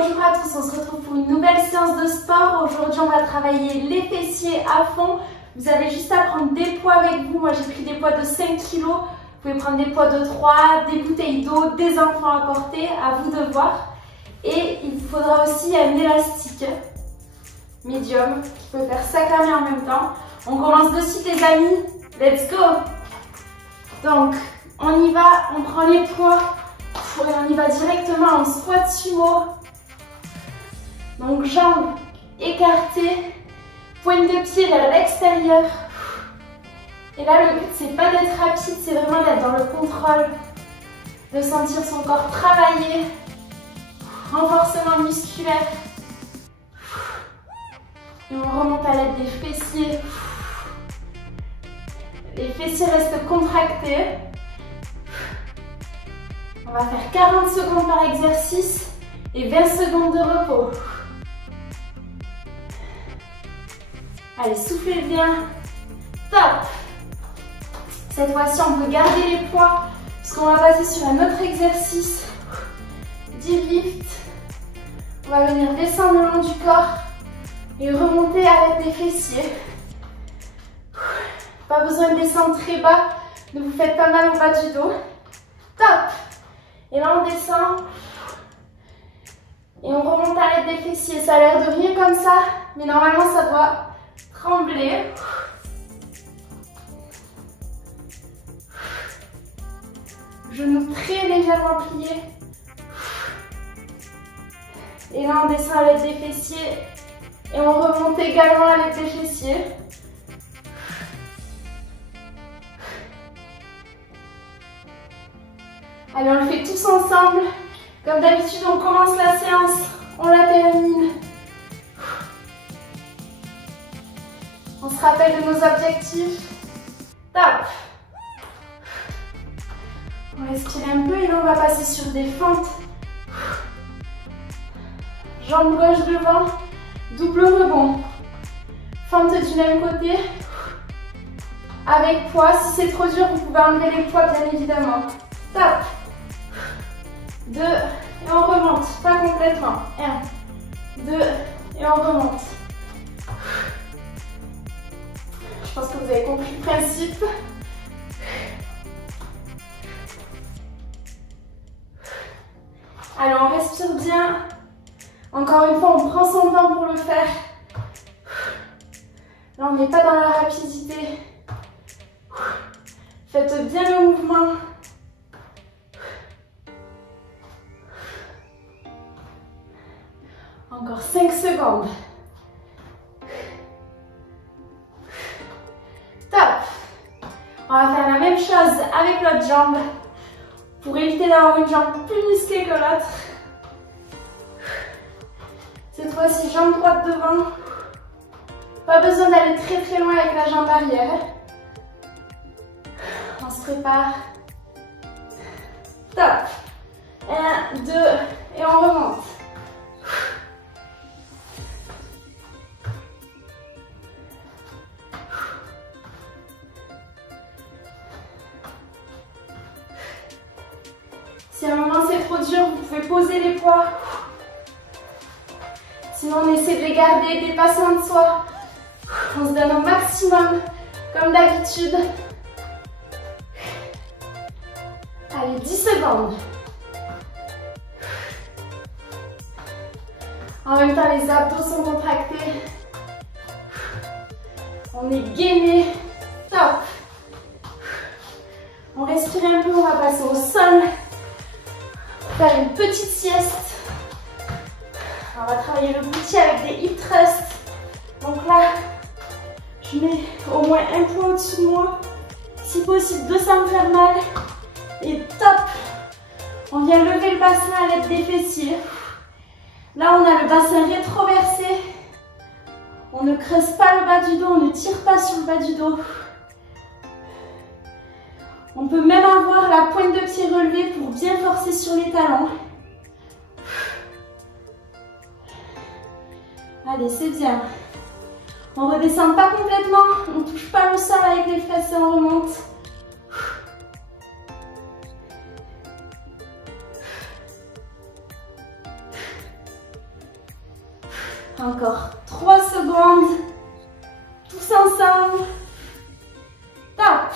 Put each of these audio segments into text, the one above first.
Bonjour à tous, on se retrouve pour une nouvelle séance de sport. Aujourd'hui, on va travailler les fessiers à fond. Vous avez juste à prendre des poids avec vous. Moi, j'ai pris des poids de 5 kg. Vous pouvez prendre des poids de 3, des bouteilles d'eau, des enfants à porter, à vous de voir. Et il vous faudra aussi un élastique médium qui peut faire sac à main en même temps. On commence de suite les amis. Let's go! Donc, on y va, on prend les poids. Et on y va directement en squat sumo. Donc jambes écartées, pointe de pied vers l'extérieur. Et là le but c'est pas d'être rapide, c'est vraiment d'être dans le contrôle, de sentir son corps travailler, renforcement musculaire. Et on remonte à l'aide des fessiers. Les fessiers restent contractés. On va faire 40 secondes par exercice et 20 secondes de repos. Allez, soufflez bien. Top! Cette fois-ci, on peut garder les poids parce qu'on va passer sur un autre exercice. Deadlift. On va venir descendre le long du corps et remonter avec les fessiers. Pas besoin de descendre très bas. Ne vous faites pas mal au bas du dos. Top! Et là, on descend. Et on remonte à l'aide des fessiers. Ça a l'air de rien comme ça, mais normalement, ça doit trembler. Genoux très légèrement pliés. Et là, on descend à l'aide des fessiers. Et on remonte également à l'aide des fessiers. Allez, on le fait tous ensemble. Comme d'habitude, on commence la séance, on la termine. On se rappelle de nos objectifs. Top! On respire un peu et là, on va passer sur des fentes. Jambe gauche devant, double rebond. Fente du même côté. Avec poids, si c'est trop dur, vous pouvez enlever les poids, bien évidemment. Top! 2 et on remonte, pas complètement. 1, 2 et on remonte. Je pense que vous avez compris le principe. Allez, on respire bien. Encore une fois, on prend son temps pour le faire. Là, on n'est pas dans la rapidité. Faites bien le mouvement. Encore 5 secondes. Top! On va faire la même chose avec l'autre jambe pour éviter d'avoir une jambe plus musclée que l'autre. Cette fois-ci, jambe droite devant. Pas besoin d'aller très très loin avec la jambe arrière. On se prépare. Top! 1, 2 et on remonte. Si à un moment c'est trop dur, vous pouvez poser les poids. Sinon, on essaie de les garder dépassant de soi. On se donne au maximum, comme d'habitude. Allez, 10 secondes. En même temps, les abdos sont contractés. On est gainé. Top. On respire un peu, on va passer au sol. Faire une petite sieste. On va travailler le glúte avec des hip thrusts. Donc là, je mets au moins un poids au-dessus de moi. Si possible, de sans me faire mal. Et top! On vient lever le bassin à l'aide des fessiers. Là, on a le bassin rétroversé. On ne creuse pas le bas du dos, on ne tire pas sur le bas du dos. On peut même avoir la pointe de pied relevée pour bien forcer sur les talons. Allez, c'est bien. On ne redescend pas complètement, on ne touche pas le sol avec les fesses et on remonte. Encore 3 secondes. Tous ensemble. Top.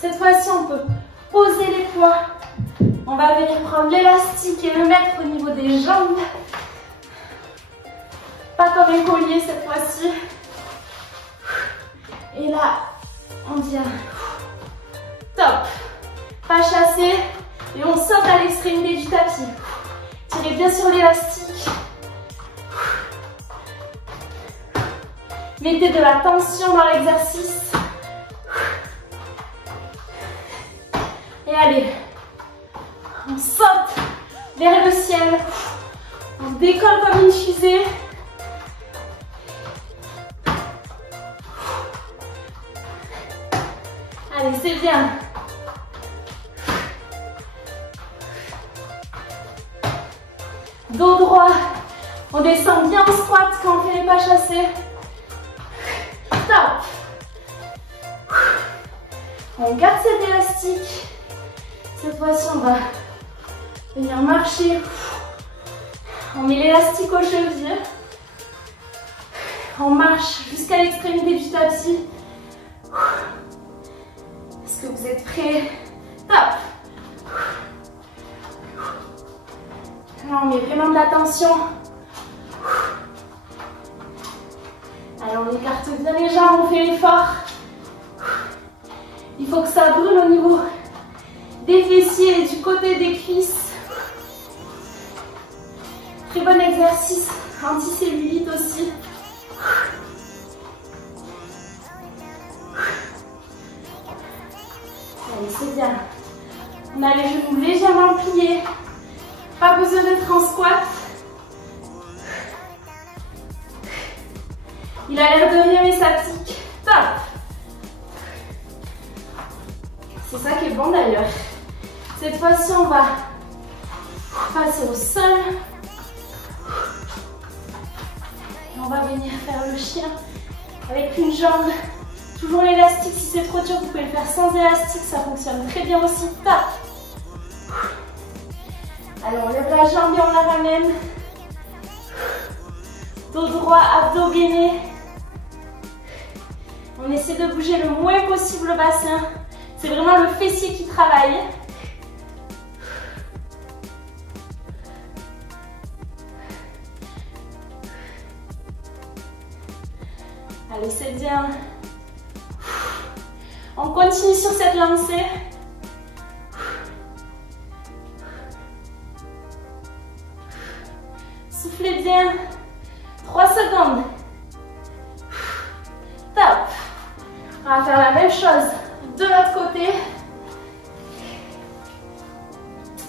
Cette fois-ci, on peut poser les poids. On va venir prendre l'élastique et le mettre au niveau des jambes. Pas comme un collier cette fois-ci. Et là, on vient. Top. Pas chassé. Et on saute à l'extrémité du tapis. Tirez bien sur l'élastique. Mettez de la tension dans l'exercice. Et allez. On saute vers le ciel. On décolle comme une fusée. Allez, c'est bien. Dos droit. On descend bien en squat quand on fait les pas chassés. Top. On garde cet élastique. Cette fois-ci, on va venir marcher. On met l'élastique aux chevilles. On marche jusqu'à l'extrémité du tapis. Est-ce que vous êtes prêts? Top. Là, on met vraiment de la tension. Allez, on écarte bien les jambes, on fait l'effort. Il faut que ça brûle au niveau des fessiers et du côté des cuisses. Très bon exercice anti-cellulite aussi. Allez, c'est bien. On a les genoux légèrement pliés. Pas besoin d'être en squat. Il a l'air de rien, mais ça pique. Top. C'est ça qui est bon d'ailleurs. Cette fois-ci, on va passer au sol. Et on va venir faire le chien avec une jambe. Toujours l'élastique, si c'est trop dur, vous pouvez le faire sans élastique, ça fonctionne très bien aussi. Top. Alors, on lève la jambe et on la ramène. Dos droit, abdos gainés. On essaie de bouger le moins possible le bassin. C'est vraiment le fessier qui travaille. Allez, c'est bien. On continue sur cette lancée. Soufflez bien. 3 secondes. Top. On va faire la même chose de l'autre côté.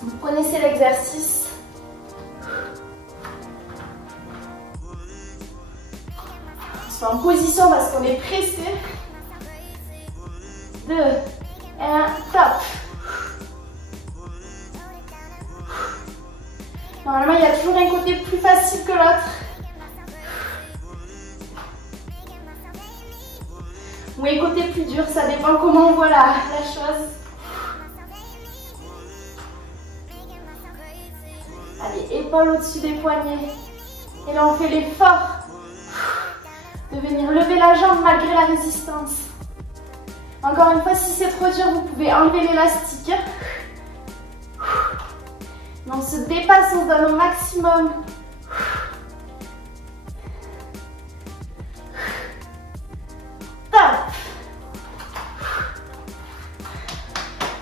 Vous connaissez l'exercice. On se met en position parce qu'on est pressé. 2, 1, top. Normalement, il y a toujours un côté plus facile que l'autre. Ou un côté plus dur, ça dépend comment on voit la chose. Allez, épaules au-dessus des poignets. Et là, on fait l'effort de venir lever la jambe malgré la résistance. Encore une fois, si c'est trop dur, vous pouvez enlever l'élastique. On se dépasse, on se donne au maximum. Top.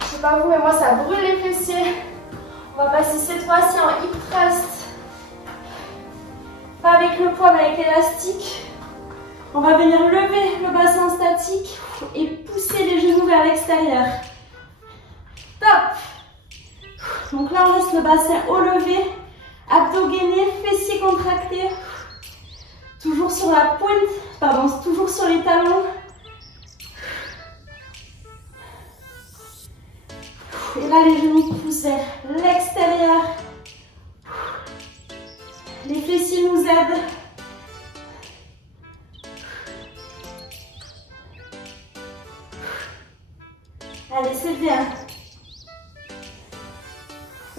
Je sais pas vous, mais moi ça brûle les fessiers. On va passer cette fois-ci en hip thrust. Pas avec le poids, mais avec l'élastique. On va venir lever le bassin statique et pousser les genoux vers l'extérieur. Top. Donc là, on laisse le bassin au levé, abdos gainés, fessiers contractés. Toujours sur la pointe, pardon, toujours sur les talons. Et là, les genoux poussent vers l'extérieur. Les fessiers nous aident. Allez, c'est bien.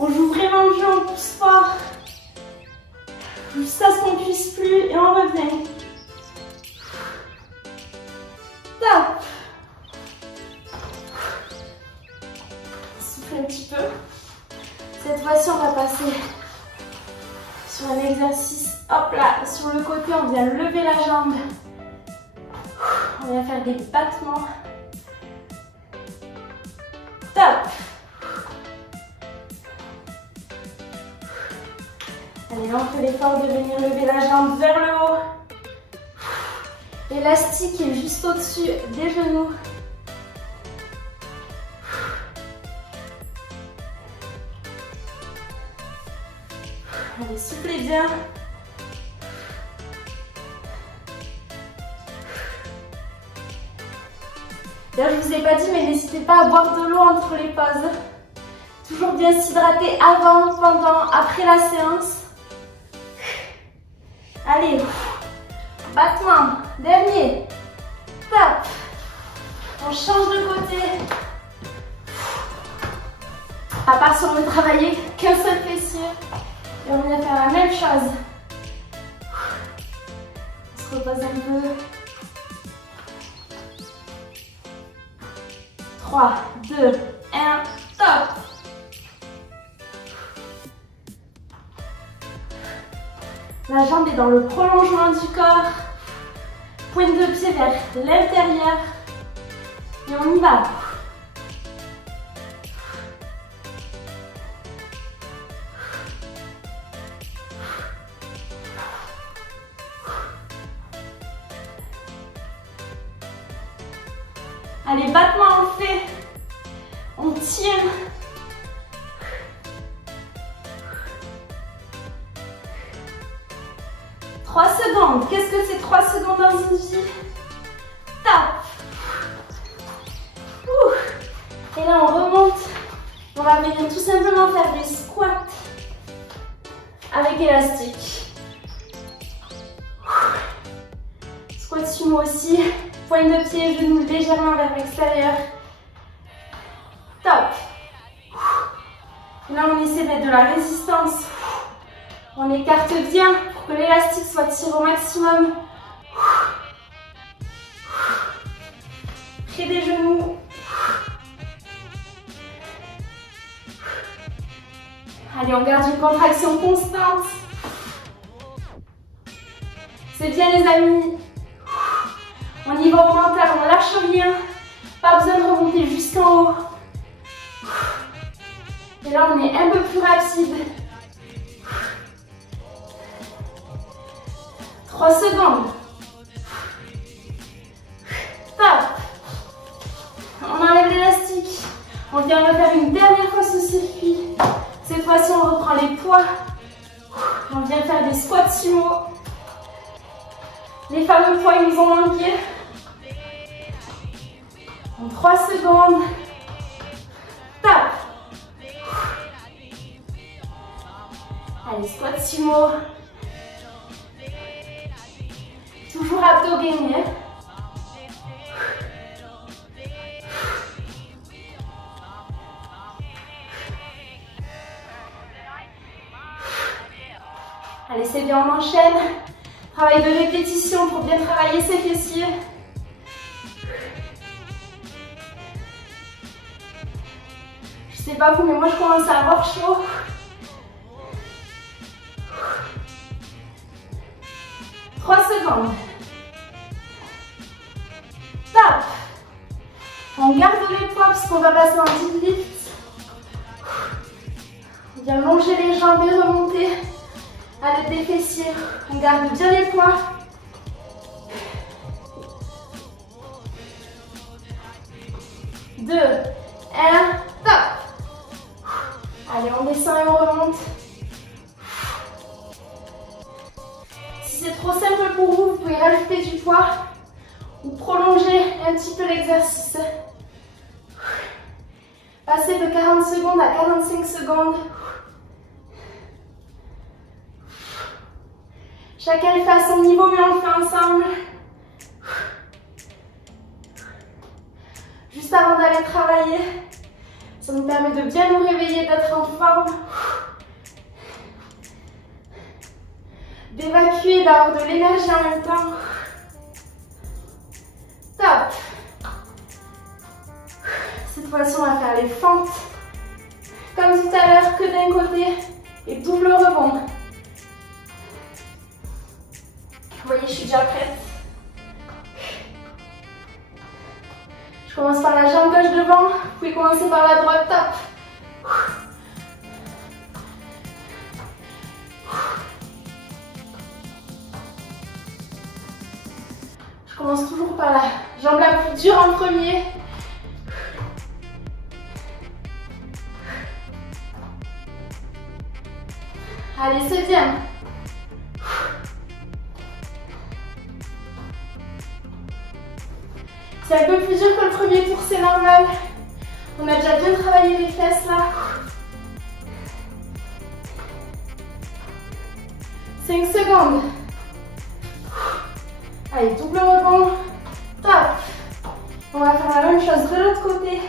On joue vraiment le jeu, on pousse fort. jusqu'à ce qu'on ne puisse plus et on revient. Top. Souffle un petit peu. Cette fois-ci, on va passer sur un exercice. Hop là, sur le côté, on vient lever la jambe. On vient faire des battements. Top. Allez, on fait l'effort de venir lever la jambe vers le haut. L'élastique est juste au-dessus des genoux. Allez, soufflez bien. D'ailleurs, je ne vous ai pas dit, mais n'hésitez pas à boire de l'eau entre les pauses. Toujours bien s'hydrater avant, pendant, après la séance. Allez, battement, dernier. Top. On change de côté. À part si on veut travailler qu'un seul fessier. Et on vient faire la même chose. On se repose un peu. 3, 2, 1, top. La jambe est dans le prolongement du corps. Pointe de pied vers l'intérieur. Et on y va. Allez, battement, on le fait. On tient. Secondes. Qu'est-ce que c'est 3 secondes dans une vie? Top. Et là, on remonte. On va venir tout simplement faire des squats avec élastique. Squat sumo aussi. Pointe de pied, genoux légèrement vers l'extérieur. Top. Là, on essaie de mettre de la résistance. On écarte bien pour que l'élastique soit tiré au maximum. Près des genoux. Allez, on garde une contraction constante. C'est bien les amis. On y va au mental, on lâche rien. Pas besoin de remonter jusqu'en haut. Et là, on est un peu plus rapide. 3 secondes. Top. On enlève l'élastique. On vient refaire une dernière fois ce circuit. Cette fois-ci, on reprend les poids. On vient faire des squats sumo. Les fameux poids, ils nous ont manqué. En 3 secondes. Top. Allez, squat sumo. Toujours abdos gainés. Allez, c'est bien, on enchaîne. Travail de répétition pour bien travailler ses fessiers. Je sais pas vous, mais moi je commence à avoir chaud. Secondes. Top. On garde les poids parce qu'on va passer en deadlift. On vient longer les jambes et remonter à l'aide des fessiers. On garde bien les poids. Deux, un, top. Allez, on descend et on remonte. Si c'est trop simple pour vous, vous pouvez rajouter du poids ou prolonger un petit peu l'exercice. Passer de 40 secondes à 45 secondes. Chacun le fait à son niveau, mais on le fait ensemble. Juste avant d'aller travailler, ça nous permet de bien nous réveiller, d'être en forme. d'évacuer, d'avoir de l'énergie en même temps. Top. Cette fois-ci, on va faire les fentes. Comme tout à l'heure, que d'un côté et double rebond. Vous voyez, je suis déjà prête. Je commence par la jambe gauche devant. Vous pouvez commencer par la droite. Top. Je commence toujours par la jambe la plus dure en premier. Allez, c'est bien. C'est un peu plus dur que le premier tour, c'est normal. On a déjà bien travaillé les fesses là. 5 secondes. Allez, double rebond. Top. On va faire la même chose de l'autre côté.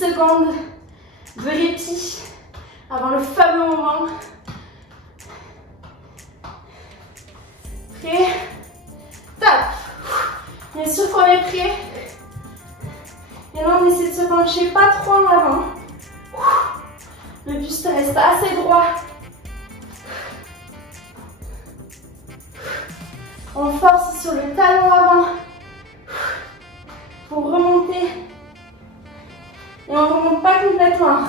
Secondes de répit avant le fameux moment. Prêt? Top. Bien sûr qu'on est prêt. Et là, on essaie de se pencher pas trop en avant. Le buste reste assez droit. On force sur le talon avant pour remonter. Et on ne remonte pas complètement.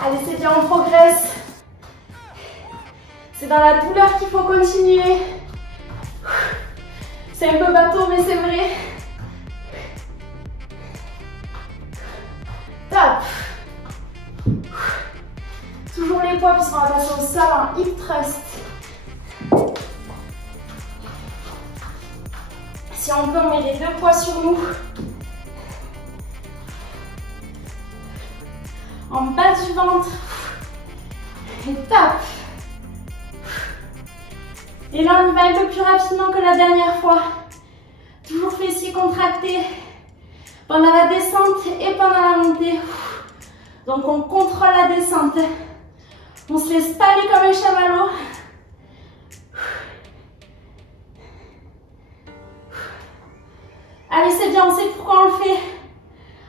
Allez, c'est bien, on progresse. C'est dans la douleur qu'il faut continuer. C'est un peu bateau, mais c'est vrai. Top. Toujours les poids, puisqu'on va passer au sol en hip thrust. Si on peut, on met les deux poids sur nous. En bas du ventre. Et top. Et là, on y va un peu plus rapidement que la dernière fois. Toujours fessiers contractés pendant la descente et pendant la montée. Donc, on contrôle la descente. On se laisse pas aller comme un chamallow. Allez, c'est bien, on sait pourquoi on le fait.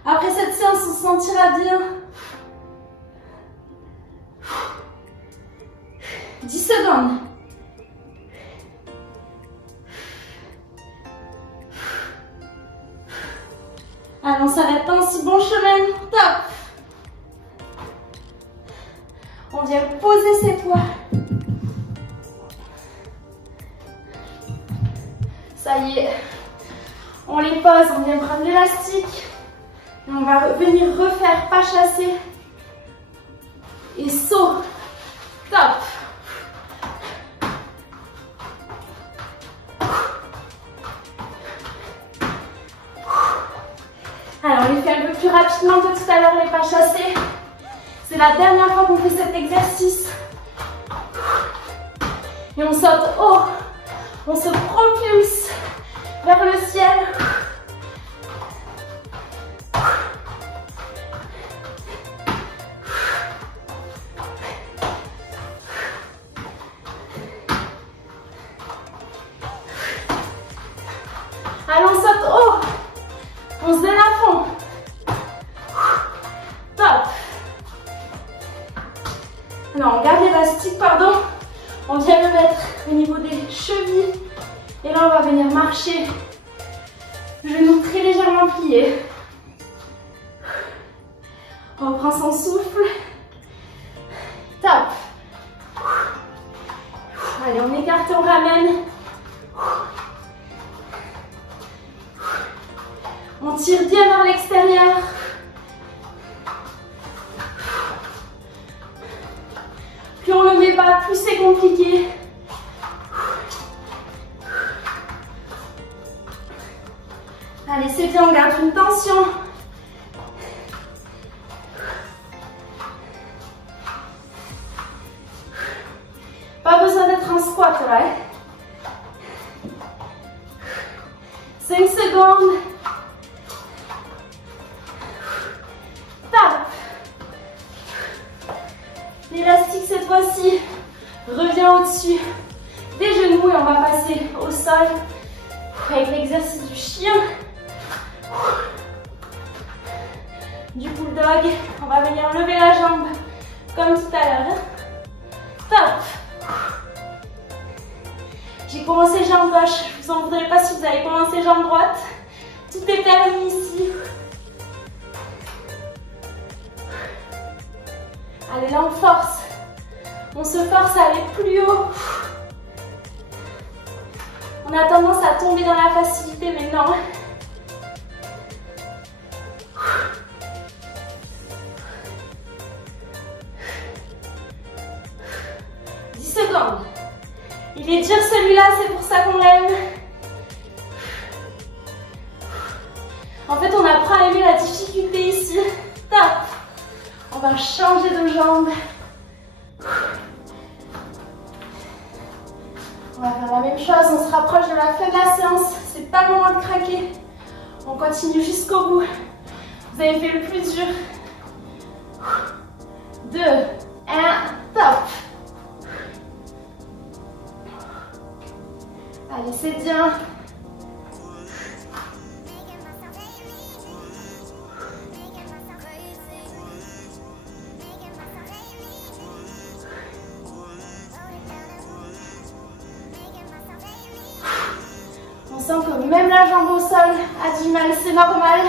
Après cette séance, on se sentira bien. 10 secondes. Allez, on s'arrête pas, si bon chemin. Top. On vient poser ses poids. Ça y est. On les pose, on vient prendre l'élastique. Et on va venir refaire pas chassé. Et saut. Top. Alors, on les fait un peu plus rapidement que tout à l'heure, les pas chassés. C'est la dernière fois qu'on fait cet exercice. Et on saute haut. On se propulse vers le ciel. Allez, on saute haut. On se donne à fond. Top. Non, on garde l'élastique, pardon. On vient le mettre au niveau des chevilles. Et là, on va venir marcher. Genoux très légèrement pliés. On reprend son souffle. Top. Allez, on écarte, on ramène. On tire bien vers l'extérieur. Plus on le met bas, plus c'est compliqué. Allez, c'est bien, on garde une tension. Pas besoin d'être en squat là. 5 secondes. Top. L'élastique cette fois-ci revient au-dessus des genoux et on va passer au sol avec l'exercice du chien. Du bulldog. On va venir lever la jambe comme tout à l'heure. Top. J'ai commencé jambe gauche. Je vous en voudrais pas si vous avez commencé jambe droite. Tout est permis ici. Allez, là on force. On se force à aller plus haut. On a tendance à tomber dans la facilité, mais non. 10 secondes. Il est dur celui-là, c'est pour ça qu'on l'aime. En fait, on apprend à aimer la difficulté ici. Top. On va changer de jambe. On va faire la même chose, on se rapproche de la fin de la séance. C'est pas le moment de craquer. On continue jusqu'au bout. Vous avez fait le plus dur. 2, 1, top. Allez, c'est bien. On sent que même la jambe au sol a du mal, c'est normal.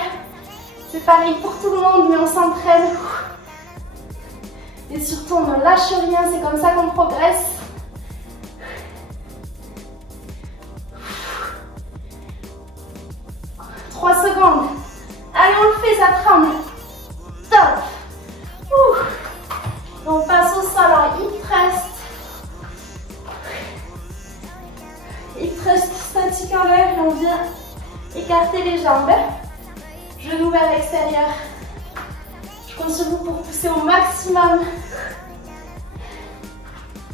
C'est pareil pour tout le monde, mais on s'entraîne. Et surtout, on ne lâche rien, c'est comme ça qu'on progresse. Secondes. Allez, on le fait, ça tremble. Top. On passe au sol en hip thrust. Hip thrust statique en l'air et on vient écarter les jambes. Genoux vers l'extérieur. Je compte sur vous pour pousser au maximum.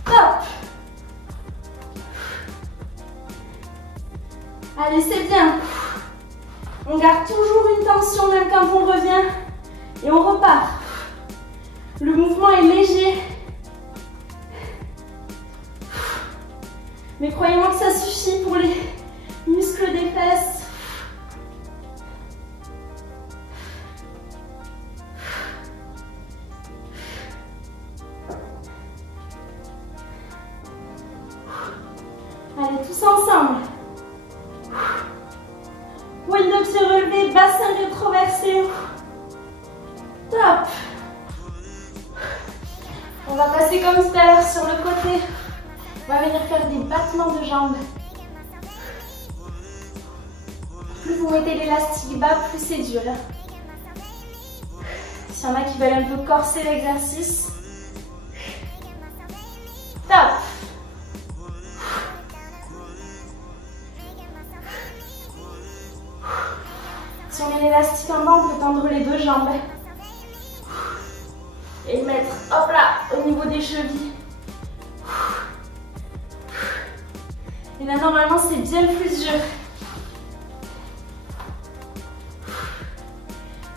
Top. Allez, c'est bien. On garde toujours une tension même quand on revient et on repart. Le mouvement est léger. Mais croyez-moi que ça suffit pour les muscles des fesses. Allez, tous ensemble. Wind-up se relever, bassin rétroversé. Top. On va passer comme tout à l'heure sur le côté. On va venir faire des battements de jambes. Plus vous mettez l'élastique bas, plus c'est dur. S'il y en a qui veulent un peu corser l'exercice. Top. Si on met l'élastique en bas, on peut tendre les deux jambes. Et le mettre, hop là, au niveau des chevilles. Et là, normalement, c'est bien plus dur.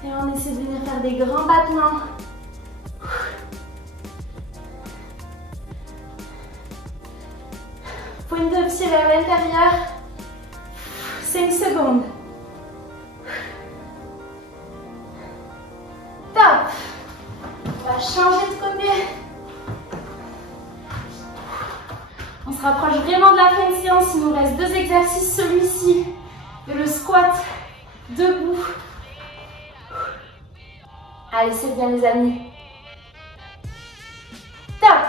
Et on essaie de venir faire des grands battements. Pointe de pied vers l'intérieur. 5 secondes. Top. On va changer de côté. On se rapproche vraiment de la fin de séance. Il nous reste 2 exercices, celui-ci et le squat debout. Allez, c'est bien les amis. Top.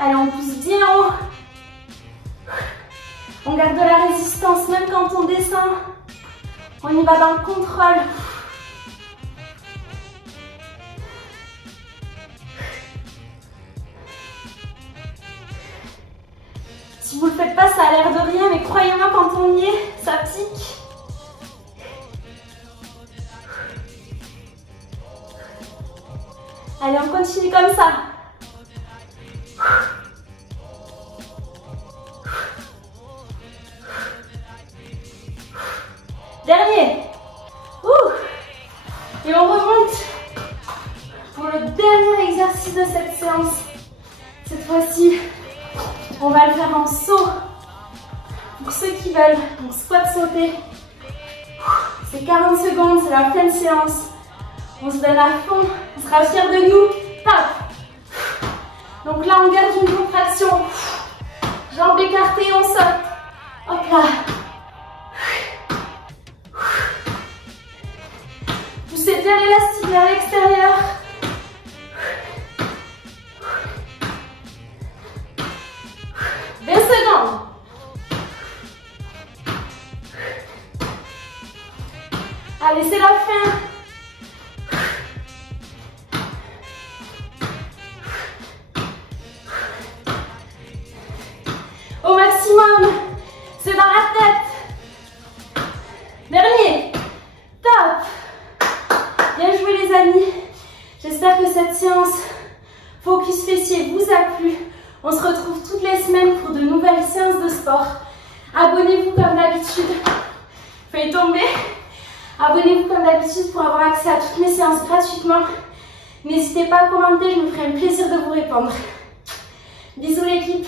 Allez, on pousse bien haut. On garde de la résistance même quand on descend. On y va dans le contrôle. Si vous ne le faites pas, ça a l'air de rien, mais croyez-moi, quand on y est, ça pique. Allez, on continue comme ça. Cette fois-ci, on va le faire en saut. Pour ceux qui veulent, on squat sauter. C'est 40 secondes, c'est la pleine séance. On se donne à fond, on sera fiers de nous. Top. Donc là, on garde une contraction. Jambes écartées, on saute. Hop là. Poussez bien l'élastique vers l'extérieur. 20 secondes. Allez, c'est la fin. Au maximum, c'est dans la tête. Dernier. Top. Bien joué les amis. J'espère que cette séance focus fessier vous a plu. On se retrouve toutes les semaines pour de nouvelles séances de sport. Abonnez-vous comme d'habitude. Faites tomber. Abonnez-vous comme d'habitude pour avoir accès à toutes mes séances gratuitement. N'hésitez pas à commenter, je me ferai un plaisir de vous répondre. Bisous l'équipe.